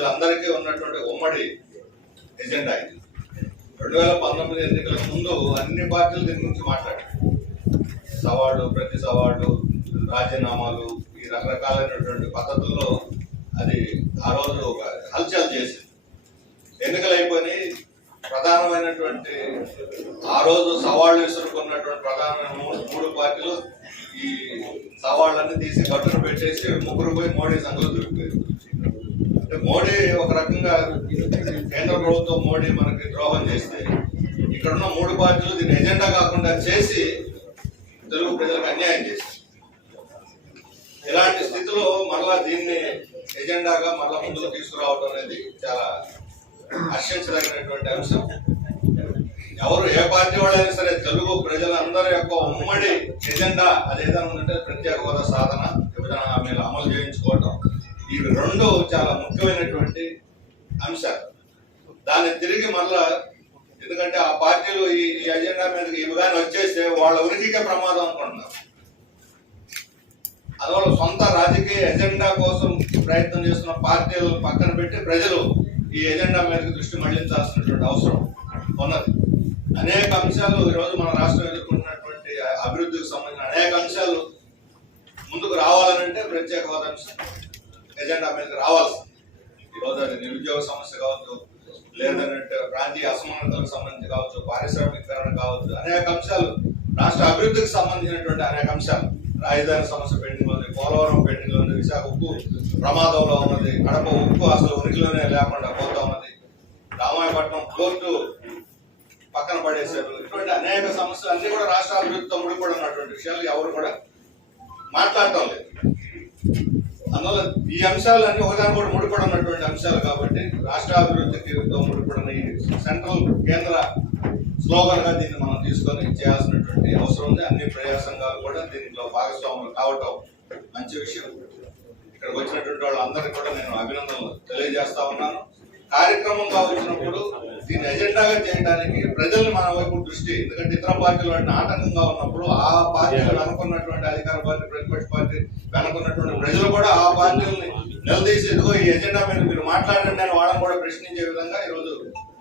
ప్రజలందరికీ ఉన్నటువంటి ఉమ్మడి ఎజెండా ఇది. రెండు వేల పంతొమ్మిది ఎన్నికల ముందు అన్ని పార్టీలు దీని గురించి మాట్లాడారు. సవాళ్ళు ప్రతి సవాళ్ళు రాజీనామాలు ఈ రకరకాలైనటువంటి పద్ధతుల్లో అది ఆ రోజు ఒక హల్చల్ చేసింది. ఎన్నికలు అయిపోయి ప్రధానమైనటువంటి ఆ రోజు సవాళ్ళు విసురుకున్నటువంటి ప్రధానమైన మూడు మూడు పార్టీలు ఈ సవాళ్ళన్నీ తీసి గట్టున పెట్టేసి ముగ్గురు పోయి మోడీ సంఘం దొరికిపోయింది మోడీ ఒక రకంగా కేంద్ర ప్రభుత్వం మోడీ మనకి ద్రోహం చేస్తే ఇక్కడ ఉన్న మూడు పార్టీలు దీన్ని ఎజెండా కాకుండా చేసి తెలుగు ప్రజలకు అన్యాయం చేసి ఇలాంటి స్థితిలో మరలా దీన్ని ఎజెండాగా మరలా ముందుకు తీసుకురావడం అనేది చాలా హర్షించదగినటువంటి అంశం. ఎవరు ఏ పార్టీ వాళ్ళైనా సరే తెలుగు ప్రజలందరి యొక్క ఉమ్మడి ఎజెండా అది ఏదైనా ఉందంటే ప్రత్యేక హోదా సాధన విభజన హామీలు అమలు చేయించుకోవడం ఇవి రెండు చాలా ముఖ్యమైనటువంటి అంశాలు. దాన్ని తిరిగి మళ్ళా ఎందుకంటే ఆ పార్టీలు ఈ ఈ ఎజెండా మీదకి ఇవి కానీ వచ్చేస్తే వాళ్ళ ఉనికికే ప్రమాదం అనుకుంటున్నారు. అందువల్ల సొంత రాజకీయ ఎజెండా కోసం ప్రయత్నం చేస్తున్న పార్టీలను పక్కన పెట్టి ప్రజలు ఈ ఎజెండా మీదకి దృష్టి మళ్ళించాల్సినటువంటి అవసరం ఉన్నది. అనేక అంశాలు ఈరోజు మన రాష్ట్రం ఎదుర్కొంటున్నటువంటి అభివృద్ధికి సంబంధించిన అనేక అంశాలు ముందుకు రావాలనంటే ప్రత్యేక హోదా అంశం. ఎజెండా మీదకి రావాల్సింది. ఈరోజు అది నిరుద్యోగ సమస్య కావచ్చు లేదంటే ప్రాంతీయ అసమానతలకు సంబంధించి కావచ్చు పారిశ్రామికీకరణ కావచ్చు అనేక అంశాలు రాష్ట్ర అభివృద్ధికి సంబంధించినటువంటి అనేక అంశాలు. రాజధాని సమస్య పెండింగ్ ఉంది పోలవరం పెండింగ్ ఉంది విశాఖ ఉక్కు ప్రమాదంలో ఉన్నది కడప ఉక్కు అసలు ఉనికిలోనే లేకుండా పోతా ఉన్నది. రామాయపట్నం కోర్టు పక్కన పడేశారు. ఇటువంటి అనేక సమస్యలు అన్ని కూడా రాష్ట్ర అభివృద్ధితో ముడిపడి ఉన్నటువంటి విషయాలు ఎవరు కూడా మాట్లాడటం లేదు. అందువల్ల ఈ అంశాలన్నీ ఒకదాని కూడా ముడిపడి ఉన్నటువంటి అంశాలు కాబట్టి రాష్ట్ర అభివృద్ధికి ముడిపడిన ఈ సెంట్రల్ కేంద్ర స్లోగన్గా దీన్ని మనం తీసుకొని చేయాల్సినటువంటి అవసరం ఉంది. అన్ని ప్రజా సంఘాలు కూడా దీంట్లో భాగస్వాములు కావటం మంచి విషయం. ఇక్కడికి వచ్చినటువంటి వాళ్ళందరికీ కూడా నేను అభినందనలు తెలియజేస్తా ఉన్నాను. కార్యక్రమంగా వచ్చినప్పుడు దీన్ని ఎజెండాగా చేయడానికి ప్రజల్ని మన వైపు దృష్టి ఎందుకంటే ఇతర పార్టీలు వాటిని ఆటంకంగా ఉన్నప్పుడు ఆ పార్టీలు వెనుకున్నటువంటి అధికార పార్టీ ప్రతిపక్ష పార్టీ వెనుకున్నటువంటి ప్రజలు కూడా ఆ పార్టీలని నిలదీసి ఇదిగో ఈ ఎజెండా మీద మీరు మాట్లాడండి అని వాళ్ళని కూడా ప్రశ్నించే విధంగా ఈరోజు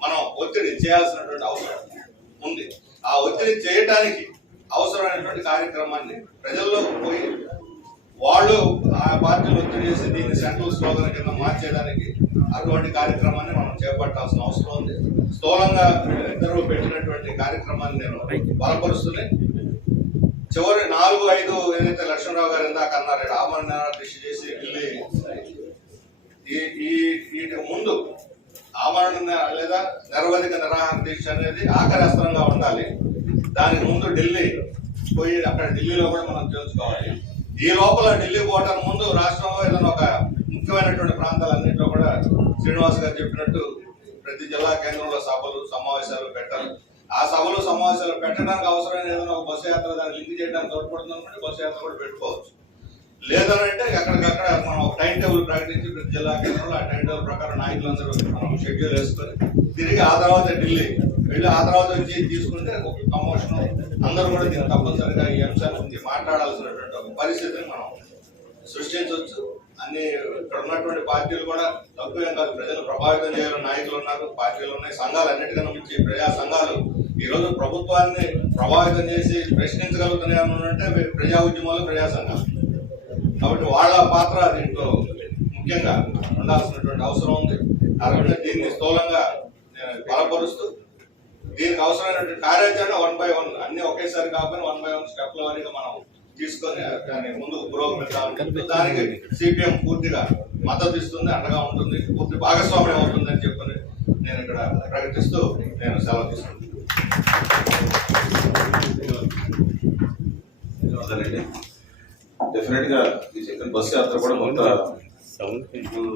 మనం ఒత్తిడి చేయాల్సినటువంటి అవసరం ఉంది. ఆ ఒత్తిడి చేయడానికి అవసరమైనటువంటి కార్యక్రమాన్ని ప్రజల్లోకి పోయి వాళ్ళు ఆ పార్టీలు ఒత్తిడి చేసి దీన్ని సెంట్రల్ స్లోగన్ కింద మార్చేయడానికి అటువంటి కార్యక్రమాన్ని మనం చేపట్టాల్సిన అవసరం ఉంది. స్థూలంగా ఇద్దరు పెట్టినటువంటి కార్యక్రమాన్ని నేను బలపరుస్తున్నాయి చివరి నాలుగు ఐదు ఏదైతే లక్ష్మణరావు గారు ఇందాక అన్నారు ఆమరణ కృషి చేసి ఢిల్లీ ఈ వీటికి ముందు ఆమరణ లేదా నిరవధిక నిరాహార దీక్ష అనేది ఆఖరి ఉండాలి. దానికి ముందు ఢిల్లీ పోయి అక్కడ ఢిల్లీలో కూడా మనం తెలుసుకోవాలి. ఈ లోపల ఢిల్లీ పోవటానికి ముందు రాష్ట్రంలో ఏదైనా ఒక ముఖ్యమైనటువంటి ప్రాంతాలన్నింటిలో కూడా శ్రీనివాస్ గారు చెప్పినట్టు ప్రతి జిల్లా కేంద్రంలో సభలు సమావేశాలు పెట్టాలి. ఆ సభలు సమావేశాలు పెట్టడానికి అవసరమైన ఏదైనా ఒక బస్సు యాత్ర దాన్ని లింక్ చేయడానికి తోడ్పడుతుంది బస్సు యాత్ర కూడా పెట్టుకోవచ్చు. లేదనంటే ఎక్కడికక్కడ మనం ఒక టైం టేబుల్ ప్రకటించి ప్రతి జిల్లా కేంద్రంలో ఆ టైం టేబుల్ ప్రకారం నాయకులందరూ మనం షెడ్యూల్ వేసుకొని తిరిగి ఆ తర్వాత ఢిల్లీ వెళ్ళి ఆ తర్వాత వచ్చి తీసుకుంటే ఒక ప్రమోషన్ అందరూ కూడా దీన్ని తప్పనిసరిగా ఈ అంశాల గురించి మాట్లాడాల్సినటువంటి ఒక పరిస్థితిని మనం సృష్టించవచ్చు. అన్ని ఇక్కడ ఉన్నటువంటి పార్టీలు కూడా తక్కువేం కాదు. ప్రజలు ప్రభావితం చేయాలని నాయకులు ఉన్నారు. పార్టీలు ఉన్నాయి. సంఘాలు అన్నిటికన్నా మించి ప్రజా సంఘాలు ఈరోజు ప్రభుత్వాన్ని ప్రభావితం చేసి ప్రశ్నించగలుగుతున్నాయి అంటే ప్రజా ఉద్యమాలు ప్రజా సంఘాలు. కాబట్టి వాళ్ళ పాత్ర దీంట్లో ముఖ్యంగా ఉండాల్సినటువంటి అవసరం ఉంది. కాబట్టి దీన్ని స్థూలంగా నేను బలపరుస్తూ దీనికి అవసరమైనటువంటి కార్యాచరణ వన్ బై వన్ అన్ని ఒకేసారి కాకుండా వన్ బై వన్ స్టెప్ల వారీగా మనం తీసుకొని దాన్ని ముందుకు పురోగమిద్దాం దానికి సిపిఎం పూర్తిగా మద్దతు ఇస్తుంది అండగా ఉంటుంది పూర్తి భాగస్వామ్యం అవుతుంది అని చెప్పని నేను ఇక్కడ ప్రకటిస్తూ నేను సెలవు తీసుకుంటాను డెఫినెట్గా ఈ సెకండ్ బస్ యాత్ర కూడా ఇప్పుడు